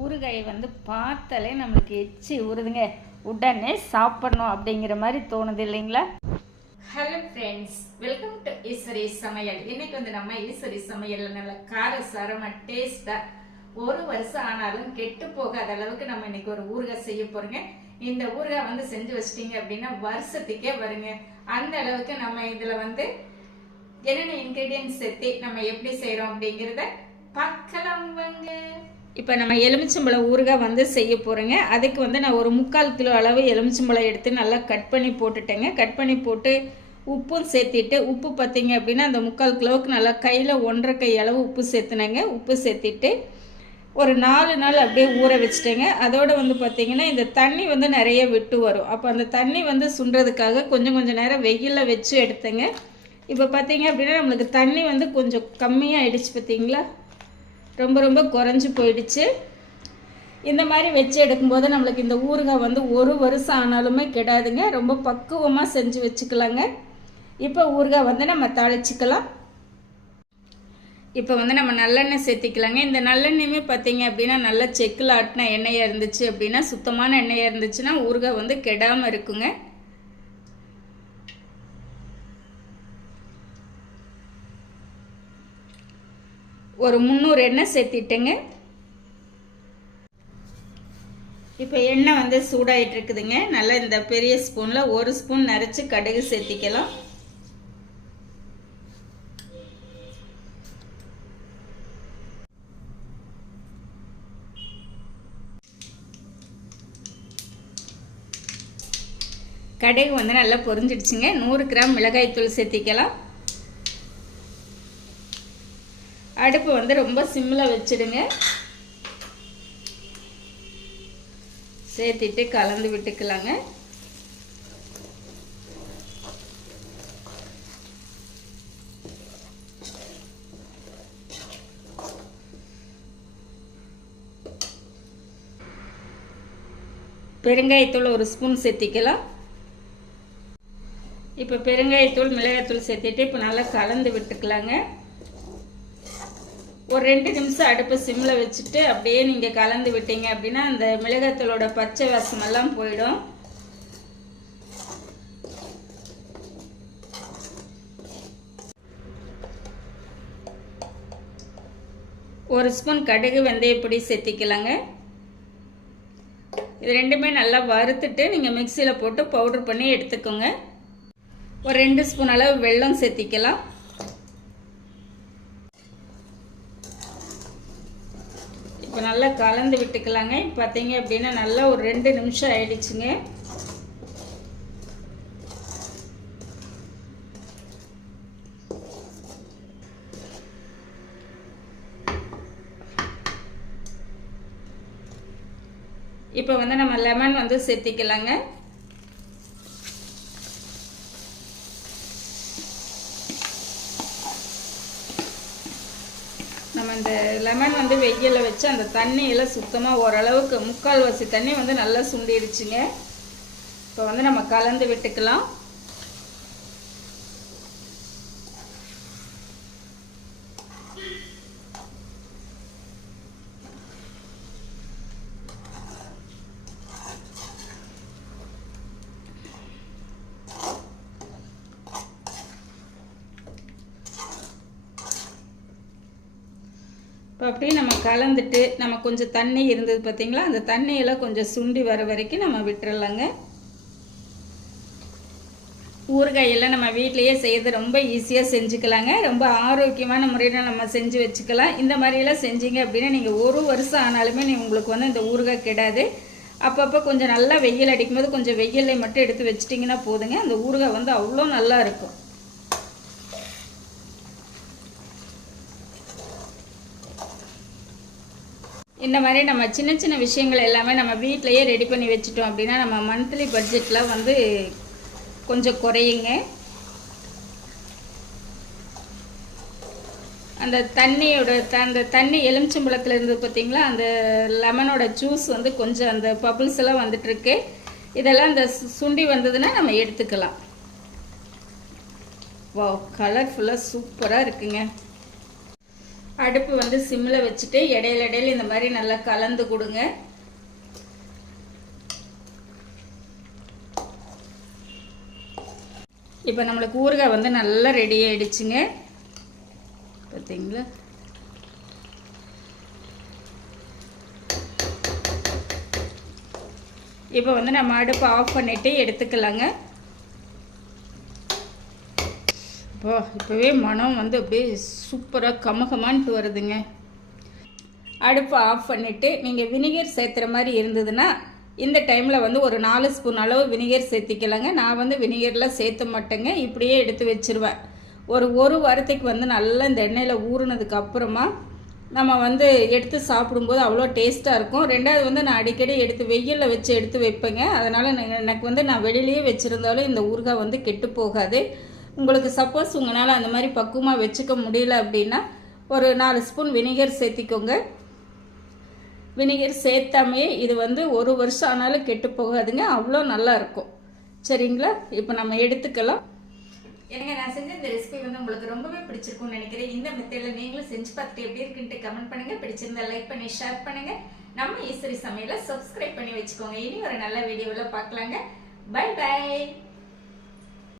ஊறுகாய் வந்து பார்த்தாலே நம்மளுக்கு எச்சி ஊறுதுங்க. உடனே சாப்பிடணும் அப்படிங்கிற மாதிரி தோணுது இல்லைங்களா? Hello friends welcome to Eswari Samayal இன்னைக்கு வந்து நம்ம ஈஸ்வரி சமையல்ல நல்ல கார சாரமா டேஸ்டா ஒரு வருஷம் ஆனாலும் கெட்டு போகாத அளவுக்கு நம்ம இன்னைக்கு ஒரு ஊறுகாய் செய்ய போறோங்க. இந்த ஊறுகாய் வந்து செஞ்சு வச்சிட்டீங்க அப்படின்னா வருஷத்துக்கே வருங்க. அந்த அளவுக்கு நம்ம இதுல வந்து என்னென்ன இன்கிரீடியன்ஸ் சேர்த்து நம்ம எப்படி செய்யறோம் அப்படிங்கிறத பார்க்கலாம் வாங்க. இப்போ நம்ம எலுமிச்சம்பழம் ஊறுகாய் வந்து செய்ய போகிறோங்க அதுக்கு வந்து நான் ஒரு முக்கால் கிலோ அளவு எலுமிச்சம்பழம் எடுத்து நல்லா கட் பண்ணி போட்டுட்டேங்க. கட் பண்ணி போட்டு உப்பும் சேர்த்திட்டு உப்பு பார்த்தீங்க அப்படின்னா அந்த முக்கால் கிலோவுக்கு நல்லா கையில் ஒன்றரை கை அளவு உப்பு சேர்த்துனேங்க. உப்பு சேர்த்திட்டு ஒரு நாலு நாள் அப்படியே ஊற வச்சுட்டேங்க. அதோடு வந்து பார்த்திங்கன்னா இந்த தண்ணி வந்து நிறைய விட்டு வரும். அப்போ அந்த தண்ணி வந்து சுண்டுறதுக்காக கொஞ்சம் கொஞ்சம் நேரம் வெயிலில் வச்சு எடுத்தேங்க. இப்போ பார்த்தீங்க அப்படின்னா நம்மளுக்கு தண்ணி வந்து கொஞ்சம் கம்மியாக ஆகிடுச்சு பார்த்தீங்களா ரொம்ப ரொம்ப குறைஞ்சி போயிடுச்சு. இந்த மாதிரி வச்சு எடுக்கும்போது நம்மளுக்கு இந்த ஊறுகாய் வந்து ஒரு வருஷம் ஆனாலுமே கெடாதுங்க. ரொம்ப பக்குவமாக செஞ்சு வச்சுக்கலாங்க. இப்போ ஊறுகாய் வந்து நம்ம தாளிச்சிக்கலாம். இப்போ வந்து நம்ம நல்லெண்ணெய் சேர்த்திக்கலாங்க. இந்த நல்லெண்ணெயுமே பார்த்தீங்க அப்படின்னா நல்லா செக்கில் ஆட்டின எண்ணெயாக இருந்துச்சு அப்படின்னா சுத்தமான எண்ணெயாக இருந்துச்சுன்னா ஊறுகாய் வந்து கெடாமல் இருக்குங்க. ஒரு முந்நூறு எண்ணெய் சேர்த்திட்டேங்க. இப்போ எண்ணெய் வந்து சூடாயிட்டு இருக்குதுங்க. நல்லா இந்த பெரிய ஸ்பூனில் ஒரு ஸ்பூன் நரைச்சி கடுகு சேர்த்திக்கலாம். கடுகு வந்து நல்லா பொரிஞ்சிடுச்சுங்க. நூறு கிராம் மிளகாய்த்தூள் சேர்த்திக்கலாம். அடுப்பு வந்து ரொம்ப சிம்மில் வச்சுடுங்க. சேர்த்திட்டு கலந்து விட்டுக்கலாங்க. பெருங்காயத்தூள் ஒரு ஸ்பூன் சேர்த்திக்கலாம். இப்போ பெருங்காயத்தூள் மிளகாய்த்தூள் சேர்த்திட்டு இப்போ நல்லா கலந்து விட்டுக்கலாங்க. ஒரு ரெண்டு நிமிஷம் அடுப்பு சிம்மில் வச்சுட்டு அப்படியே நீங்கள் கலந்து விட்டீங்க அப்படின்னா அந்த மிளகாத்தூளோட பச்சை வாசமெல்லாம் போயிடும். ஒரு ஸ்பூன் கடுகு வெந்தயப்பொடி சேர்த்திக்கலாங்க. இது ரெண்டுமே நல்லா வறுத்துட்டு நீங்கள் மிக்சியில் போட்டு பவுட்ரு பண்ணி எடுத்துக்கோங்க. ஒரு ரெண்டு ஸ்பூன் அளவு வெல்லம் சேர்த்திக்கலாம். இப்போ நல்லா கலந்து விட்டுக்கலாங்க. பார்த்தீங்க அப்படின்னா நல்லா ஒரு ரெண்டு நிமிஷம் ஆயிடுச்சுங்க. இப்போ வந்து நம்ம லெமன் வந்து சேர்த்திக்கலாங்க நம்ம இந்த லெமன் வந்து வெயிலில் வச்சு அந்த தண்ணியில் சுத்தமாக ஓரளவுக்கு முக்கால்வாசி தண்ணி வந்து நல்லா சுண்டிடுச்சுங்க. இப்போ வந்து நம்ம கலந்து விட்டுக்கலாம். இப்போ அப்படியே நம்ம கலந்துட்டு நம்ம கொஞ்சம் தண்ணி இருந்தது பார்த்திங்களா அந்த தண்ணியெல்லாம் கொஞ்சம் சுண்டி வர வரைக்கும் நம்ம விட்டுறலாங்க. ஊறுகாயெல்லாம் நம்ம வீட்லேயே செய்யறது ரொம்ப ஈஸியாக செஞ்சுக்கலாங்க. ரொம்ப ஆரோக்கியமான முறையில் நம்ம செஞ்சு வச்சுக்கலாம். இந்த மாதிரியெல்லாம் செஞ்சீங்க அப்படின்னா நீங்கள் ஒரு வருஷம் ஆனாலுமே நீ உங்களுக்கு வந்து இந்த ஊறுகாய் கிடாது. அப்பப்போ கொஞ்சம் நல்லா வெயில் அடிக்கும்போது கொஞ்சம் வெயிலை மட்டும் எடுத்து வச்சிட்டிங்கன்னா போதுங்க. அந்த ஊறுகாய் வந்து அவ்வளோ நல்லா இருக்கும். இந்த மாதிரி நம்ம சின்ன சின்ன விஷயங்கள் எல்லாமே நம்ம வீட்டிலையே ரெடி பண்ணி வச்சுட்டோம் அப்படின்னா நம்ம மந்த்லி பட்ஜெட்டில் வந்து கொஞ்சம் குறையுங்க. அந்த தண்ணியோட அந்த தண்ணி எலுமிச்சம்பழத்தில் இருந்தது பார்த்திங்களா அந்த லெமனோட ஜூஸ் வந்து கொஞ்சம் அந்த பபுள்ஸ் எல்லாம் வந்துட்டுருக்கு. இதெல்லாம் அந்த சுண்டி வந்ததுன்னா நம்ம எடுத்துக்கலாம். வா கலர்ஃபுல்லாக சூப்பராக இருக்குங்க. அடுப்பு வந்து சிம்மில் வச்சுட்டு இடையில இடையில இந்த மாதிரி நல்லா கலந்து கொடுங்க. இப்போ நம்மளுக்கு ஊறுகாய் வந்து நல்லா ரெடி ஆயிடுச்சுங்க. பார்த்தீங்களா இப்போ வந்து நம்ம அடுப்பை ஆஃப் பண்ணிவிட்டு எடுத்துக்கலாங்க. இப்போ இப்போவே மனம் வந்து அப்படியே சூப்பராக கமகமான்ட்டு வருதுங்க. அடுப்பை ஆஃப் பண்ணிவிட்டு நீங்கள் வினிகர் சேர்த்துற மாதிரி இருந்ததுன்னா இந்த டைமில் வந்து ஒரு நாலு ஸ்பூன் அளவு வினிகர் சேர்த்திக்கலாங்க. நான் வந்து வினிகர்லாம் சேர்த்த மாட்டேங்க இப்படியே எடுத்து வச்சிருவேன். ஒரு ஒரு வாரத்துக்கு வந்து நல்லா இந்த எண்ணெயில் ஊறுனதுக்கு அப்புறமா நம்ம வந்து எடுத்து சாப்பிடும்போது அவ்வளோ டேஸ்ட்டாக இருக்கும். ரெண்டாவது வந்து நான் அடிக்கடி எடுத்து வெயிலில் வச்சு எடுத்து வைப்பேங்க. அதனால் எனக்கு வந்து நான் வெளியிலேயே வச்சுருந்தாலும் இந்த ஊறுகாய் வந்து கெட்டு போகாது. உங்களுக்கு சப்போஸ் உங்களால் அந்த மாதிரி பக்குவமாக வச்சுக்க முடியல அப்படின்னா ஒரு நாலு ஸ்பூன் வினிகர் சேர்த்திக்கோங்க. வினிகர் சேர்த்தாமே இது வந்து ஒரு வருஷம் ஆனாலும் கெட்டு போகாதுங்க. அவ்வளோ நல்லா இருக்கும். சரிங்களா? இப்போ நம்ம எடுத்துக்கலாம். எனக்கு நான் செஞ்ச இந்த ரெசிபி வந்து உங்களுக்கு ரொம்பவே பிடிச்சிருக்கும்னு நினைக்கிறேன். இந்த மெத்தடில் நீங்களும் செஞ்சு பார்த்துட்டு எப்படி இருக்குன்ட்டு கமெண்ட் பண்ணுங்கள் பிடிச்சிருந்தா லைக் பண்ணி ஷேர் பண்ணுங்கள் நம்ம ஈஸ்வரி சமையலை சப்ஸ்கிரைப் பண்ணி வச்சுக்கோங்க. இனி ஒரு நல்ல வீடியோவில் பார்க்கலாங்க. By by